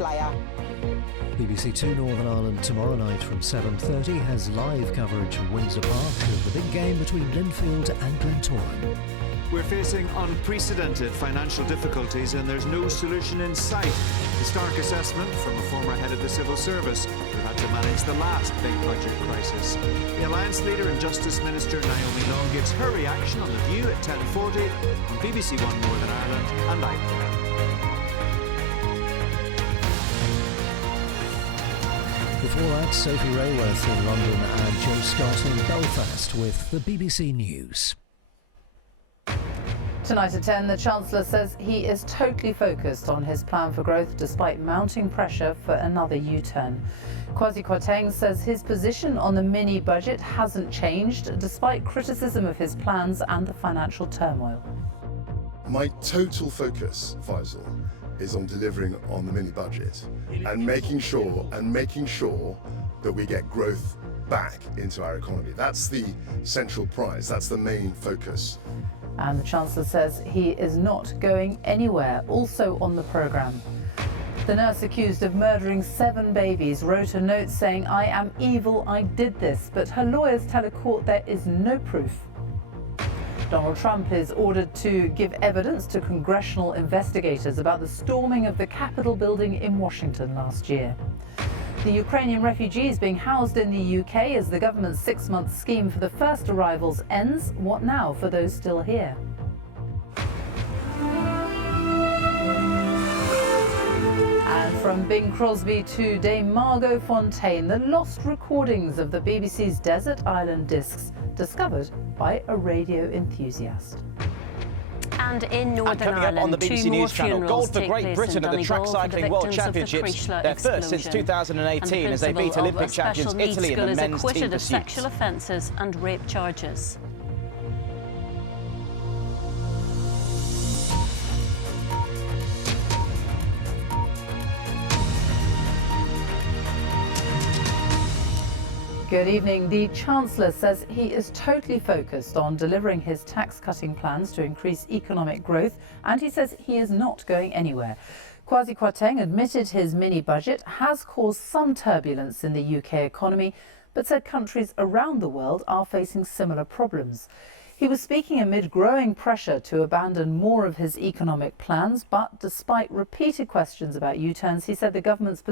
player. BBC Two Northern Ireland tomorrow night from 7:30 has live coverage from Windsor Park of the big game between Linfield and Glentoran. We're facing unprecedented financial difficulties and there's no solution in sight. The stark assessment from a former head of the civil service who had to manage the last big budget crisis. The Alliance leader and Justice Minister Naomi Long gives her reaction on The View at 10:40 on BBC One Northern Ireland and iPlayer. Before that, Sophie Rayworth in London and Joe Scott in Belfast with the BBC News. Tonight at 10, the Chancellor says he is totally focused on his plan for growth despite mounting pressure for another U-turn. Kwasi Kwarteng says his position on the mini-budget hasn't changed despite criticism of his plans and the financial turmoil. My total focus, Faisal, is on delivering on the mini-budget and making sure that we get growth back into our economy. That's the central prize, that's the main focus. And the Chancellor says he is not going anywhere. Also on the programme, the nurse accused of murdering 7 babies wrote a note saying, "I am evil, I did this," but her lawyers tell a court there is no proof. Donald Trump is ordered to give evidence to congressional investigators about the storming of the Capitol building in Washington last year. The Ukrainian refugees being housed in the UK as the government's 6-month scheme for the first arrivals ends. What now for those still here? And from Bing Crosby to Dame Margot Fontaine, the lost recordings of the BBC's Desert Island Discs discovered by a radio enthusiast. And in Northern Ireland, on the BBC News Channel, gold for Great Britain at the Track Cycling World Championships, their first since 2018 as they beat Olympic champions Italy in the men's team pursuit. Sexual offences and rape charges. Good evening. The Chancellor says he is totally focused on delivering his tax-cutting plans to increase economic growth, and he says he is not going anywhere. Kwasi Kwarteng admitted his mini-budget has caused some turbulence in the UK economy, but said countries around the world are facing similar problems. He was speaking amid growing pressure to abandon more of his economic plans, but despite repeated questions about U-turns, he said the government's position